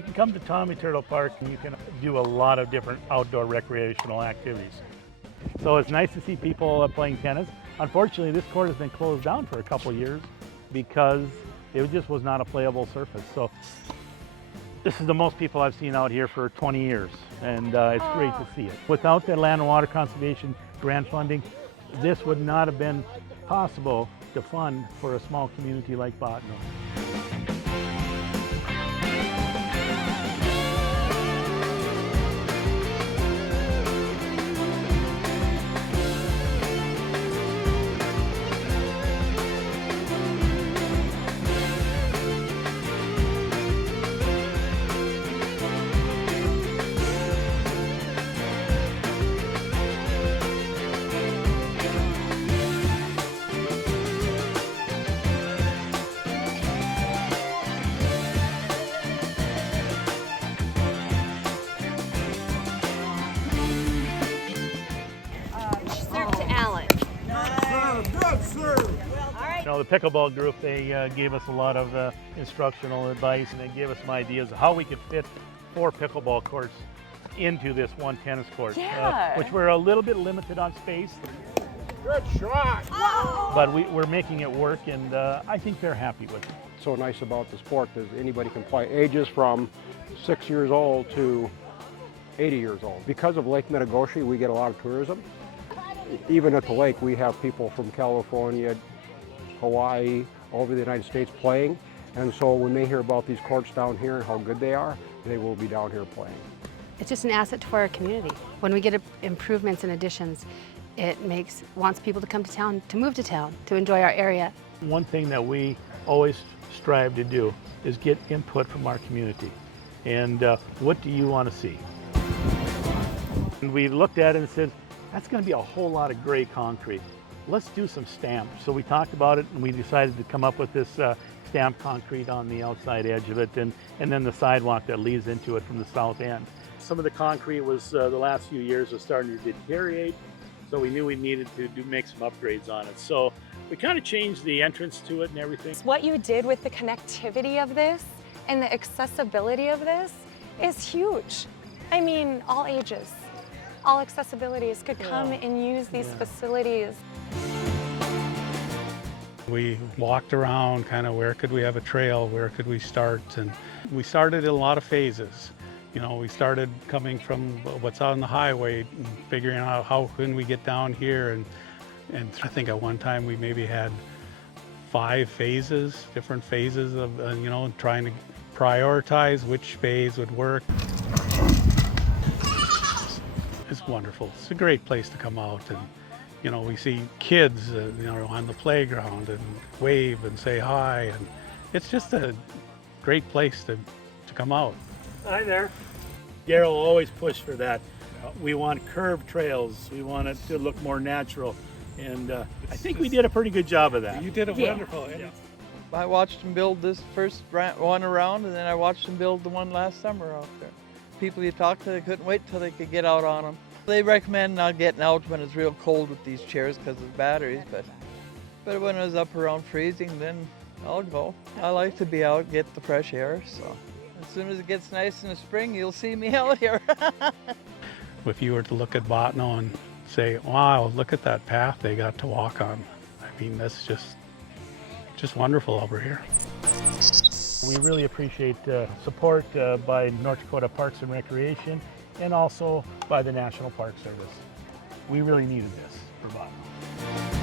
You can come to Tommy Turtle Park and you can do a lot of different outdoor recreational activities. So it's nice to see people playing tennis. Unfortunately, this court has been closed down for a couple years because it just was not a playable surface. So this is the most people I've seen out here for 20 years, and it's great to see it. Without the Land and Water Conservation grant funding, this would not have been possible to fund for a small community like Bottineau. You know, the pickleball group, they gave us a lot of instructional advice, and they gave us some ideas of how we could fit 4 pickleball courts into this one tennis court, which we're a little bit limited on space. Good shot! But we're making it work, and I think they're happy with it. So nice about the sport is anybody can play, ages from 6 years old to 80 years old. Because of Lake Metagoshi, we get a lot of tourism. Even at the lake, we have people from California, Hawaii, all over the United States playing. And so when they hear about these courts down here and how good they are, they will be down here playing. It's just an asset for our community. When we get improvements and additions, it wants people to come to town, to move to town, to enjoy our area. One thing that we always strive to do is get input from our community. And what do you want to see? And we looked at it and said, that's going to be a whole lot of gray concrete. Let's do some stamped. So we talked about it, and we decided to come up with this stamped concrete on the outside edge of it, and then the sidewalk that leads into it from the south end. Some of the concrete was, the last few years, was starting to deteriorate, so we knew we needed to make some upgrades on it. So we kind of changed the entrance to it and everything. What you did with the connectivity of this and the accessibility of this is huge. I mean, all ages, all accessibilities could come and use these facilities. We walked around kind of where could we have a trail, where could we start, and we started in a lot of phases. You know, we started coming from what's on the highway and figuring out how can we get down here, and I think at one time we maybe had 5 phases, different phases of, you know, trying to prioritize which phase would work. It's wonderful. It's a great place to come out, and you know, we see kids you know, on the playground and wave and say hi, and it's just a great place to come out. Hi there. Darryl always pushed for that. We want curved trails. We want it to look more natural, and I think we did a pretty good job of that. You did a wonderful. Yeah. I watched them build this first one around, and then I watched them build the one last summer out there. People you talked to, they couldn't wait till they could get out on them. They recommend not getting out when it's real cold with these chairs because of batteries, but when it was up around freezing, then I'll go. I like to be out, get the fresh air, so as soon as it gets nice in the spring, you'll see me out here. If you were to look at Bottineau and say, wow, look at that path they got to walk on. I mean, that's just wonderful over here. We really appreciate support by North Dakota Parks and Recreation, and also by the National Park Service. We really needed this for Bottineau.